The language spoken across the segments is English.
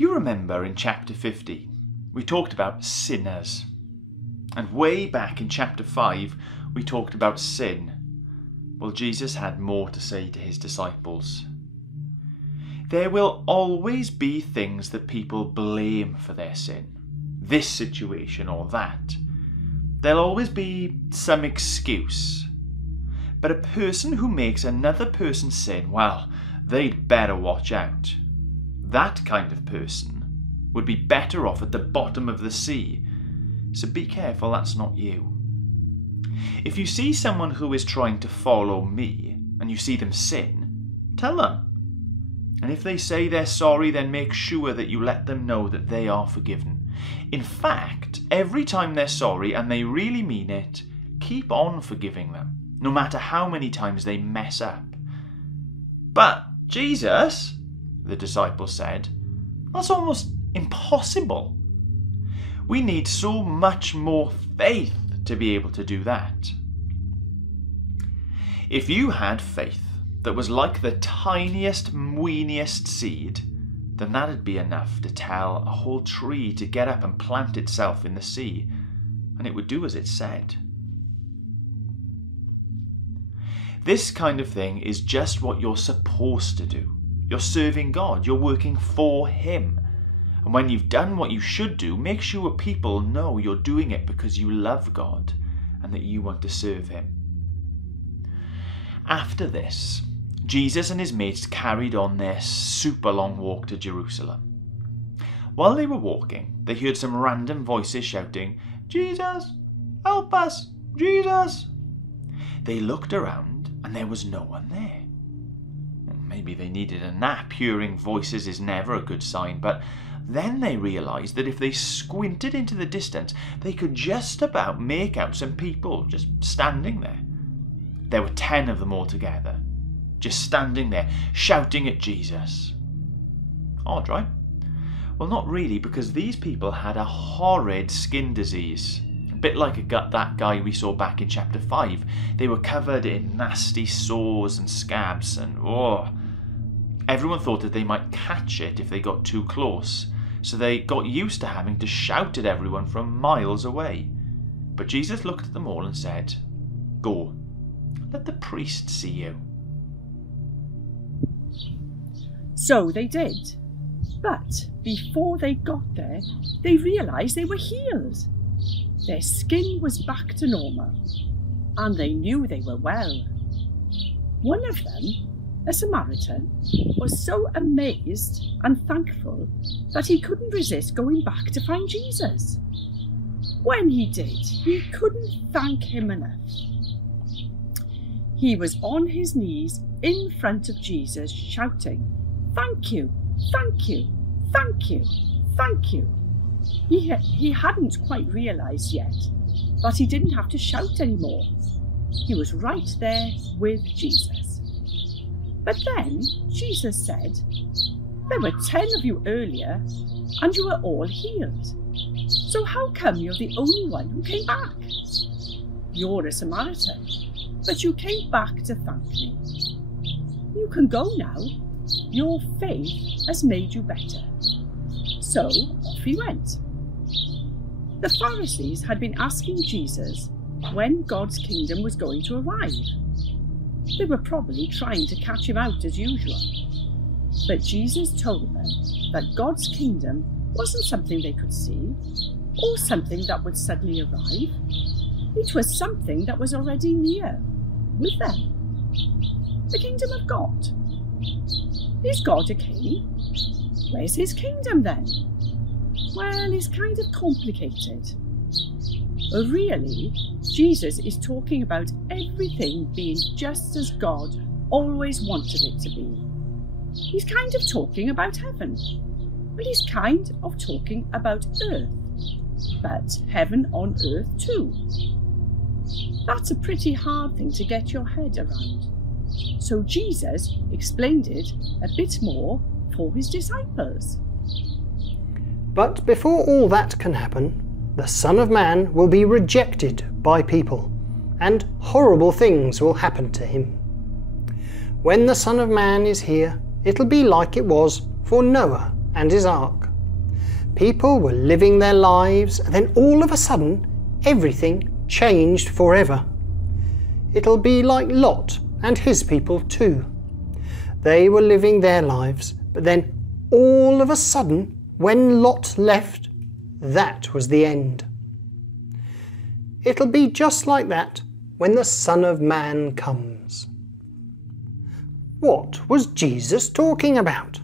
You remember in chapter 50, we talked about sinners. And way back in chapter 5, we talked about sin. Well, Jesus had more to say to his disciples. There will always be things that people blame for their sin. This situation or that. There'll always be some excuse. But a person who makes another person sin, well, they'd better watch out. That kind of person would be better off at the bottom of the sea. So be careful that's not you. If you see someone who is trying to follow me and you see them sin, tell them. And if they say they're sorry, then make sure that you let them know that they are forgiven. In fact, every time they're sorry and they really mean it, keep on forgiving them, no matter how many times they mess up. But Jesus, the disciples said, that's almost impossible. We need so much more faith to be able to do that. If you had faith that was like the tiniest, weeniest seed, then that'd be enough to tell a whole tree to get up and plant itself in the sea, and it would do as it said. This kind of thing is just what you're supposed to do. You're serving God, you're working for Him. And when you've done what you should do, make sure people know you're doing it because you love God and that you want to serve Him. After this, Jesus and his mates carried on their super long walk to Jerusalem. While they were walking, they heard some random voices shouting, "Jesus, help us! Jesus!" They looked around and there was no one there. Maybe they needed a nap. Hearing voices is never a good sign, but then they realised that if they squinted into the distance, they could just about make out some people just standing there. There were 10 of them altogether, just standing there, shouting at Jesus. Odd, right? Well, not really, because these people had a horrid skin disease. A bit like that guy we saw back in chapter 5. They were covered in nasty sores and scabs, and everyone thought that they might catch it if they got too close, so they got used to having to shout at everyone from miles away. But Jesus looked at them all and said, "Go, let the priest see you." So they did. But before they got there, they realised they were healed. Their skin was back to normal, and they knew they were well. One of them, a Samaritan, was so amazed and thankful that he couldn't resist going back to find Jesus. When he did, he couldn't thank him enough. He was on his knees in front of Jesus, shouting, "Thank you, thank you, thank you, thank you." He hadn't quite realised yet that he didn't have to shout anymore. He was right there with Jesus. But then Jesus said, "There were 10 of you earlier and you were all healed. So how come you're the only one who came back? You're a Samaritan, but you came back to thank me. You can go now. Your faith has made you better." So off he went. The Pharisees had been asking Jesus when God's kingdom was going to arrive. They were probably trying to catch him out as usual. But Jesus told them that God's kingdom wasn't something they could see or something that would suddenly arrive. It was something that was already near, with them. The kingdom of God. Is God a king? Where's his kingdom then? Well, it's kind of complicated. Really, Jesus is talking about everything being just as God always wanted it to be. He's kind of talking about heaven, but he's kind of talking about earth, but heaven on earth too. That's a pretty hard thing to get your head around. So Jesus explained it a bit more for his disciples. But before all that can happen, the Son of Man will be rejected by people, and horrible things will happen to him. When the Son of Man is here, it'll be like it was for Noah and his ark. People were living their lives, and then all of a sudden, everything changed forever. It'll be like Lot and his people too. They were living their lives, but then all of a sudden, when Lot left, that was the end. It'll be just like that when the Son of Man comes. What was Jesus talking about?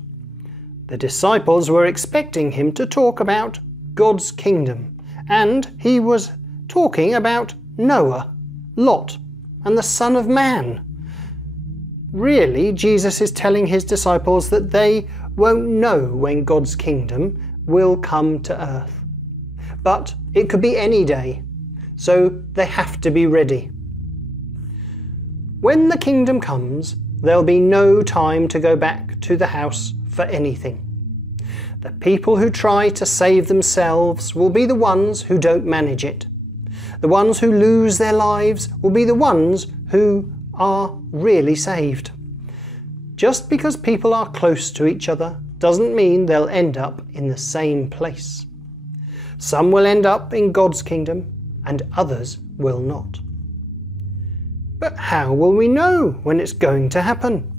The disciples were expecting him to talk about God's kingdom, and he was talking about Noah, Lot, and the Son of Man. Really, Jesus is telling his disciples that they won't know when God's kingdom will come to earth. But it could be any day, so they have to be ready. When the kingdom comes, there'll be no time to go back to the house for anything. The people who try to save themselves will be the ones who don't manage it. The ones who lose their lives will be the ones who are really saved. Just because people are close to each other doesn't mean they'll end up in the same place. Some will end up in God's kingdom and others will not. But how will we know when it's going to happen?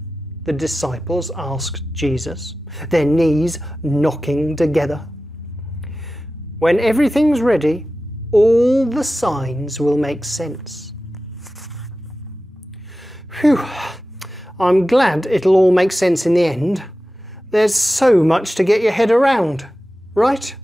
The disciples asked Jesus, their knees knocking together. When everything's ready, all the signs will make sense. Phew, I'm glad it'll all make sense in the end. There's so much to get your head around, right?